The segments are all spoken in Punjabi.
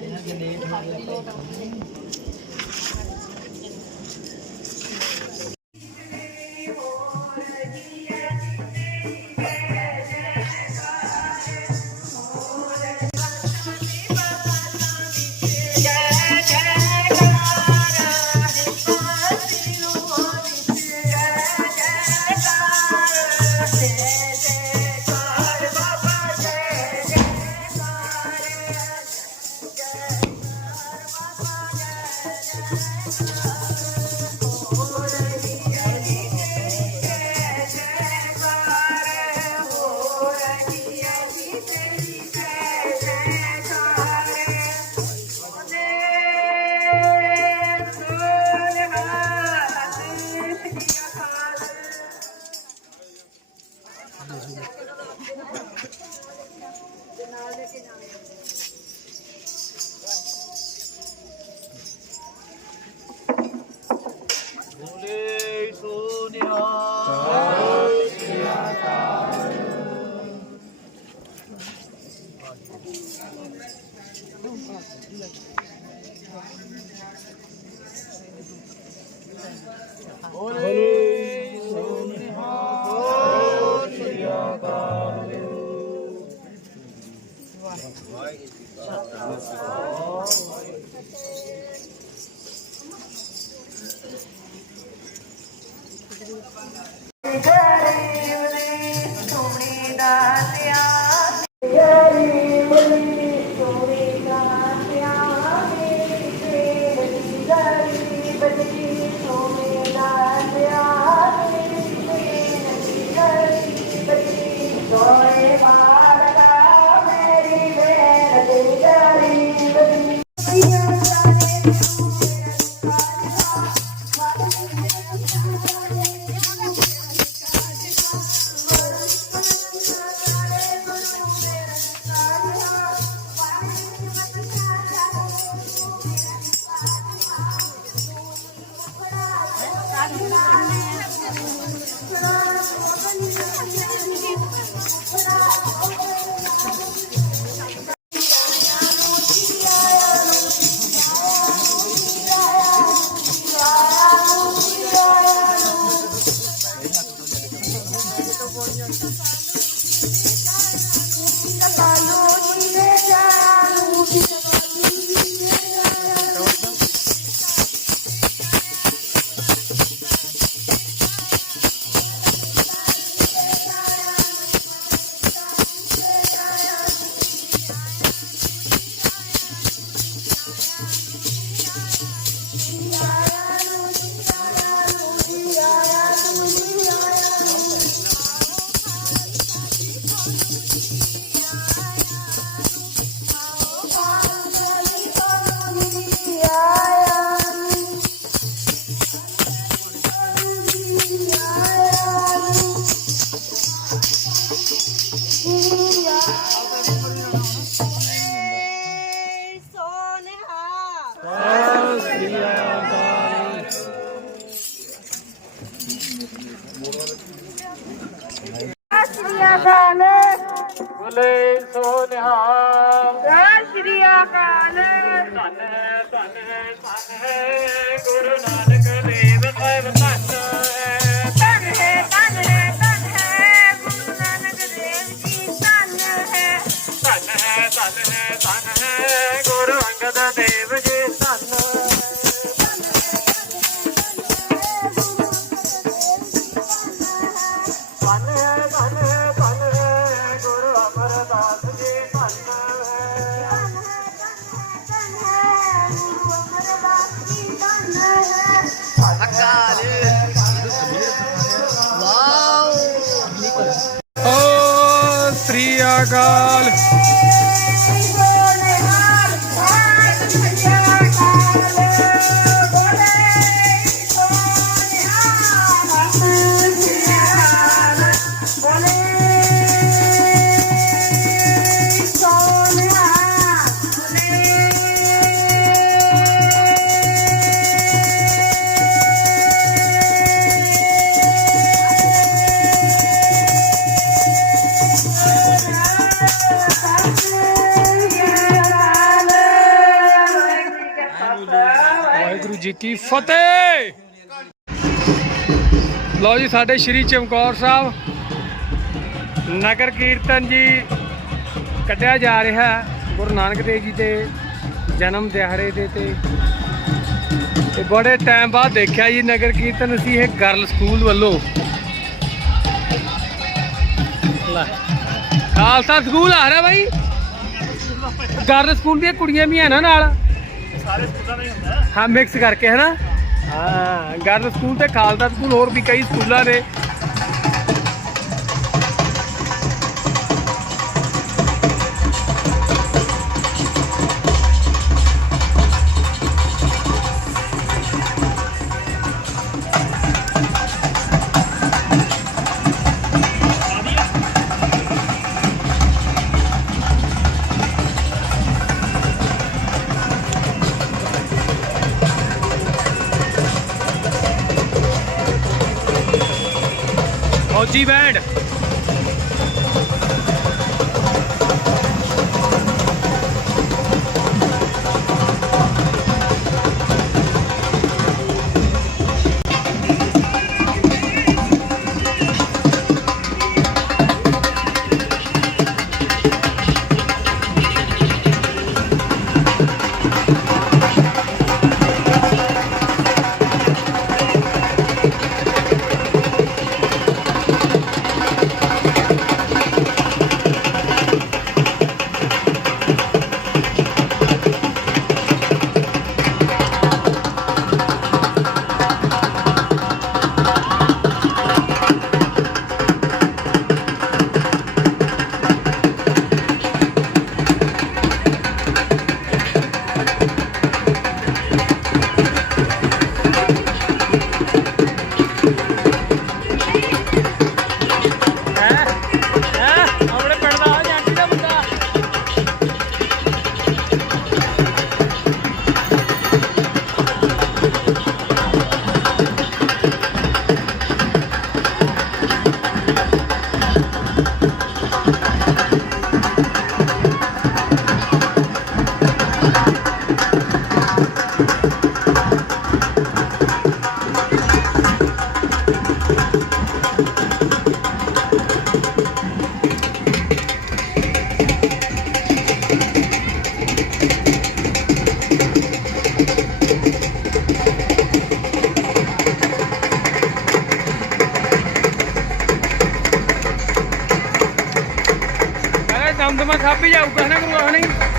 你好，你好。ਬੋਲੇ ਸੋਨਿਆ ਸ੍ਰੀ ਅਕਾਲ। ਧੰਨ ਹੈ ਧੰਨ ਹੈ ਧੰਨ ਹੈ। ਗੁਰੂ ਨਾਨਕ ਦੇਵ ਸਾਹਿਬ ਧੰਨ ਹੈ। ਧੰਨ ਹੈ ਧੰਨ ਹੈ ਧੰਨ ਹੈ। ਗੁਰੂ ਨਾਨਕ ਦੇਵ ਜੀ ਧੰਨ ਹੈ। ਧੰਨ ਹੈ ਧੰਨ ਹੈ ਧੰਨ ਹੈ। ਗੁਰੂ ਅੰਗਦ ਦੇਵ ਜੀ ਜੀ ਕੀ ਫਤਿਹ। ਲਓ ਜੀ, ਸਾਡੇ ਸ਼੍ਰੀ ਚਮਕੌਰ ਸਾਹਿਬ। ਨਗਰ ਕੀਰਤਨ ਜੀ ਕੱਢਿਆ ਜਾ ਰਿਹਾ ਗੁਰੂ ਨਾਨਕ ਦੇਵ ਜੀ ਦੇ ਜਨਮ ਦਿਹਾੜੇ ਦੇ ਤੇ। ਤੇ ਬੜੇ ਟਾਈਮ ਬਾਅਦ ਦੇਖਿਆ ਜੀ, ਨਗਰ ਕੀਰਤਨ ਅਸੀਂ ਇਹ ਗਰਲ ਸਕੂਲ ਵੱਲੋਂ। ਖਾਲਸਾ ਸਕੂਲ ਆ ਰਿਹਾ ਬਾਈ? ਗਰਲ ਸਕੂਲ ਦੀਆਂ ਕੁੜੀਆਂ ਵੀ ਹੈ ਨਾ ਨਾਲ। ਸਾਰੇ ਸਕੂਲਾਂ ਦਾ ਹੀ ਹੁੰਦਾ। ਹਾਂ ਮਿਕਸ ਕਰਕੇ, ਹੈ ਨਾ? ਹਾਂ ਗਰਲ ਸਕੂਲ ਤੇ ਖਾਲਸਾ ਸਕੂਲ, ਹੋਰ ਵੀ ਕਈ ਸਕੂਲਾਂ ਨੇ। Steve Ed. ਅਰੇ ਖਾਪੀ ਜਾਊਗਾ ਨਾ ਗੁਰੂ ਨਹੀਂ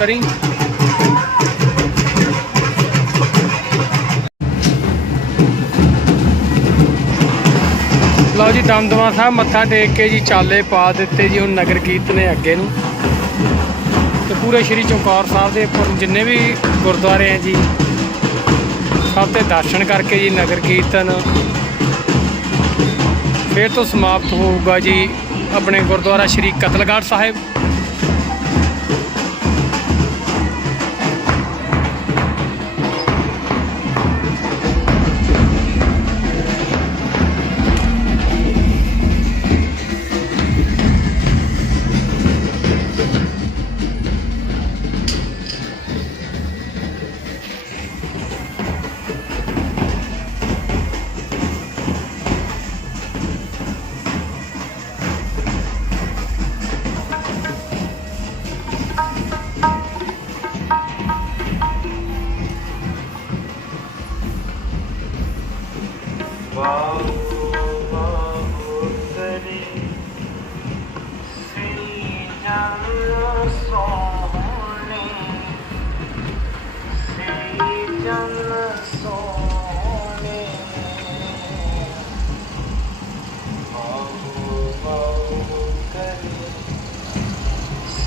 ਕਰੀ। ਲਓ ਜੀ, ਦਮਦਮਾ ਸਾਹਿਬ ਮੱਥਾ ਟੇਕ ਕੇ ਜੀ ਚਾਲੇ ਪਾ ਦਿੱਤੇ ਜੀ ਹੁਣ ਨਗਰ ਕੀਰਤਨੇ ਅੱਗੇ ਨੂੰ। ਤੇ ਪੂਰੇ ਸ਼੍ਰੀ ਚੌਕਾਰ ਸਾਹਿਬ ਦੇ ਉੱਪਰ ਜਿੰਨੇ ਵੀ ਗੁਰਦੁਆਰੇ ਆ ਜੀ, ਸਭ ਤੇ ਦਰਸ਼ਨ ਕਰਕੇ ਜੀ ਨਗਰ ਕੀਰਤਨ। ਫਿਰ ਤੋਂ ਸਮਾਪਤ ਹੋਊਗਾ ਜੀ ਆਪਣੇ ਗੁਰਦੁਆਰਾ ਸ਼੍ਰੀ ਕਤਲਗੜ੍ਹ ਸਾਹਿਬ।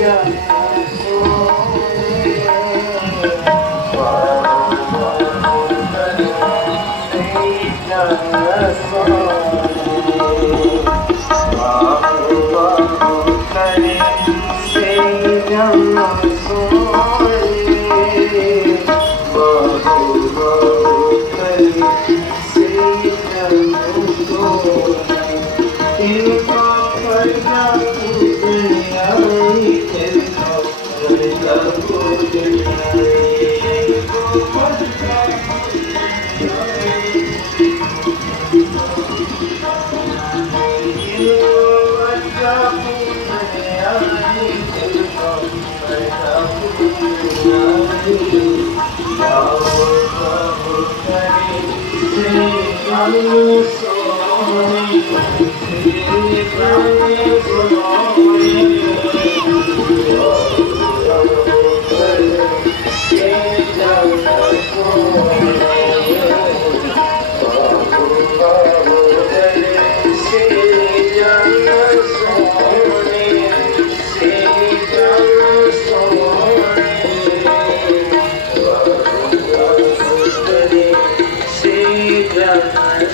Yeah. I'm.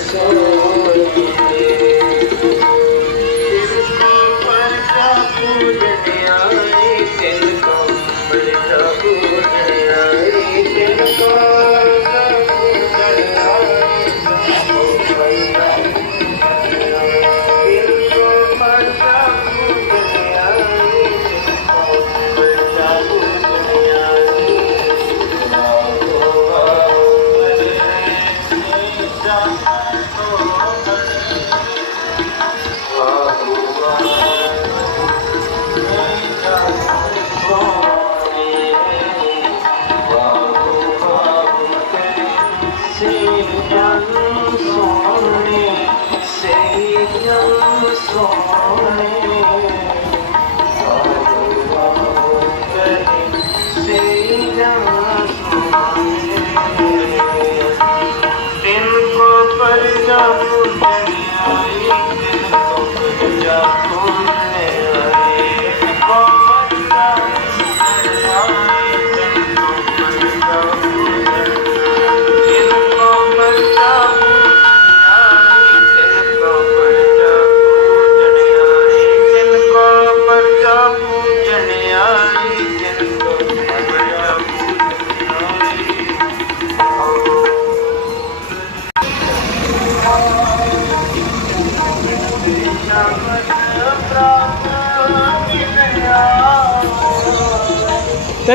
so যাওয়া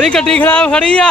ਕਿਹੜੀ ਗੱਡੀ ਖਰਾਬ ਖੜੀ ਆ।